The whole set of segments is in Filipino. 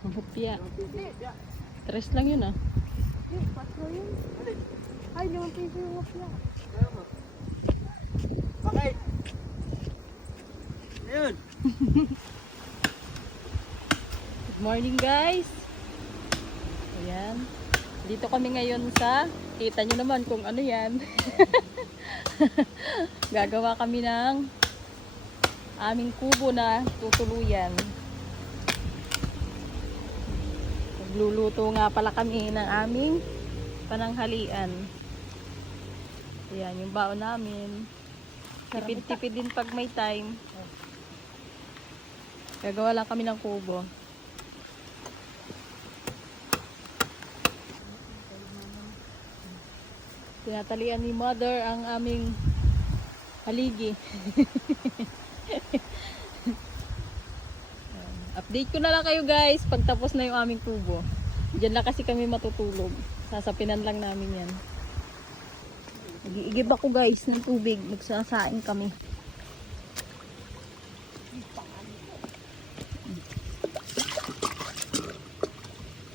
Hupya. Tres lang yun ah. Patro yun. Ay, limang piso yung wapya. Bakit? Ayun. Good morning guys. Ayan. Dito kami ngayon sa, kita nyo naman kung ano yan. Gagawa kami ng aming kubo na tutuluyan. Nagluluto nga pala kami ng aming pananghalian. Ayan, yung baon namin. Tipid-tipid din pag may time. Gagawa lang kami ng kubo. Tinatalian ni mother ang aming haligi. Update ko na lang kayo guys pag tapos na yung aming kubo. Diyan lang kasi kami matutulog. Sasapinan lang namin yan. Nag-iigib ako guys ng tubig. Magsasaing kami.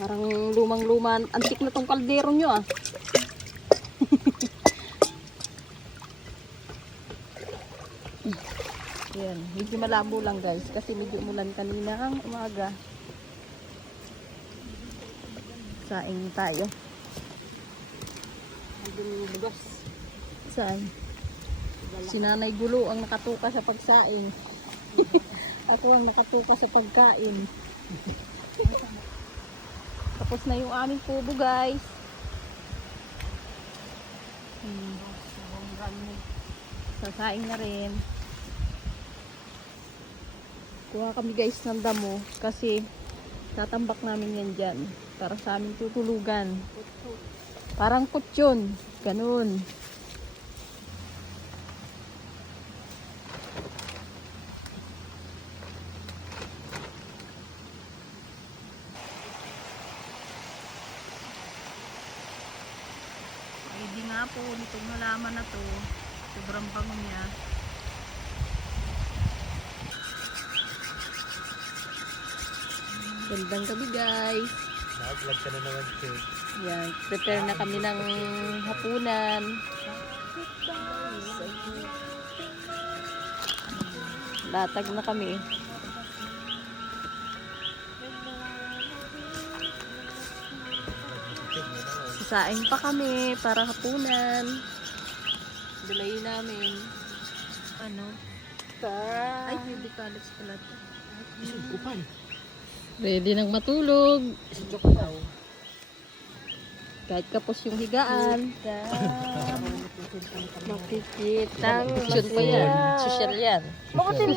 Parang lumang-luman. Antik na tong kaldero nyo ah. Yan, medyo malabo lang guys kasi medyo umulan kanina ang umaga. Saing tayo. Bugas. Saan? Si Nanay Gulo ang nakatuka sa pagsaing. Ako ang nakatuka sa pagkain. Tapos na yung aming kubo guys. Hmm. Sasaing na rin. Kuha kami guys ng damo kasi tatambak namin yan dyan para sa aming tutulugan. Parang kutsyon. Ganun. Ready nga po nitong halaman na to. Sobrang bango niya. Gandang gabi guys. Nag-vlog ka na naman, Chip. Yan, prepare na kami ng hapunan. Latag na kami. Sasaing pa kami para hapunan. Dalayin namin. Ano? Ay, hindi college pala to. Kupal. Ready nang matulog. Kahit kapos yung higaan. Makikitang yan. Social yan. Hindi